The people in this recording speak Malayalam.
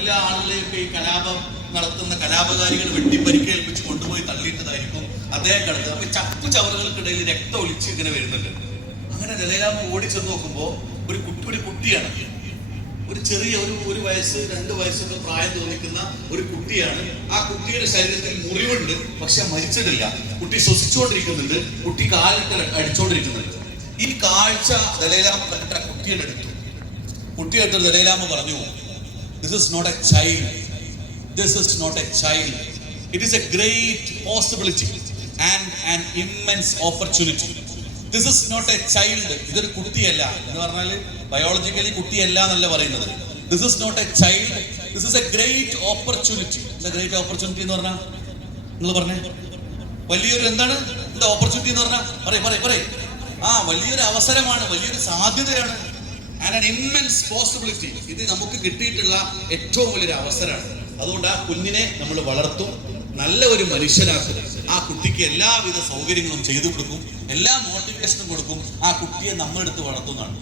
എല്ലാ ആളുകളെയൊക്കെ ഈ കലാപം നടത്തുന്ന കലാപകാരികൾ വെട്ടിപ്പരിക്കേൽപ്പിച്ച് കൊണ്ടുപോയി തള്ളിയിട്ടതായിരിക്കും അദ്ദേഹം കിടക്കുന്നത്. അപ്പൊ ചപ്പു ചവറുകൾക്കിടയിൽ രക്തം ഒലിച്ച് ഇങ്ങനെ വരുന്നുണ്ട്. അങ്ങനെ ദലൈലാമ ഓടിച്ചെന്ന് നോക്കുമ്പോ ഒരു കുട്ടിയാണ്, ഒരു ചെറിയ ഒരു വയസ്സ് 2 വയസ്സൊക്കെ പ്രായം തോന്നിക്കുന്ന ഒരു കുട്ടിയാണ്. ആ കുട്ടിയുടെ ശരീരത്തിൽ മുറിവുണ്ട്, പക്ഷെ മരിച്ചിട്ടില്ല. കുട്ടി ശ്വസിച്ചുകൊണ്ടിരിക്കുന്നുണ്ട്, കുട്ടി കാലിട്ട് അടിച്ചുകൊണ്ടിരിക്കുന്നുണ്ട്. ഈ കാഴ്ച ദലൈലാമ കണ്ട കുട്ടിയുടെ അടുത്തു. കുട്ടിയായിട്ട് ദലൈലാമ പറഞ്ഞു, "This is not a child. This is not a child. It is a great possibility and an immense opportunity. This is not a child." ഇതൊരു കുട്ടിയല്ല എന്ന് പറഞ്ഞാൽ ബയോളജിക്കലി കുട്ടിയല്ല എന്നല്ല പറയുന്നത്. This is not a child. This is a great opportunity. എന്താ ഗ്രേറ്റ് ഓപ്പർച്യൂണിറ്റി എന്ന് പറഞ്ഞാൽ? നിങ്ങൾ പറഞ്ഞേ, വലിയൊരു എന്താണ് എന്താ ഓപ്പർച്യൂണിറ്റി എന്ന് പറഞ്ഞാൽ? പറയേ. വലിയൊരു അവസരമാണ്, വലിയൊരു സാധ്യതയാണ്. And an immense possibility. ഇത് നമുക്ക് കിട്ടിയിട്ടുള്ള ഏറ്റവും വലിയൊരു അവസരമാണ്. അതുകൊണ്ട് ആ കുഞ്ഞിനെ നമ്മൾ വളർത്തും, നല്ല ഒരു മനുഷ്യനാക്കും. ആ കുട്ടിക്ക് എല്ലാവിധ സൗകര്യങ്ങളും ചെയ്തു കൊടുക്കും, എല്ലാ മോട്ടിവേഷനും കൊടുക്കും. ആ കുട്ടിയെ നമ്മളെടുത്ത് വളർത്തുന്നതാണ്.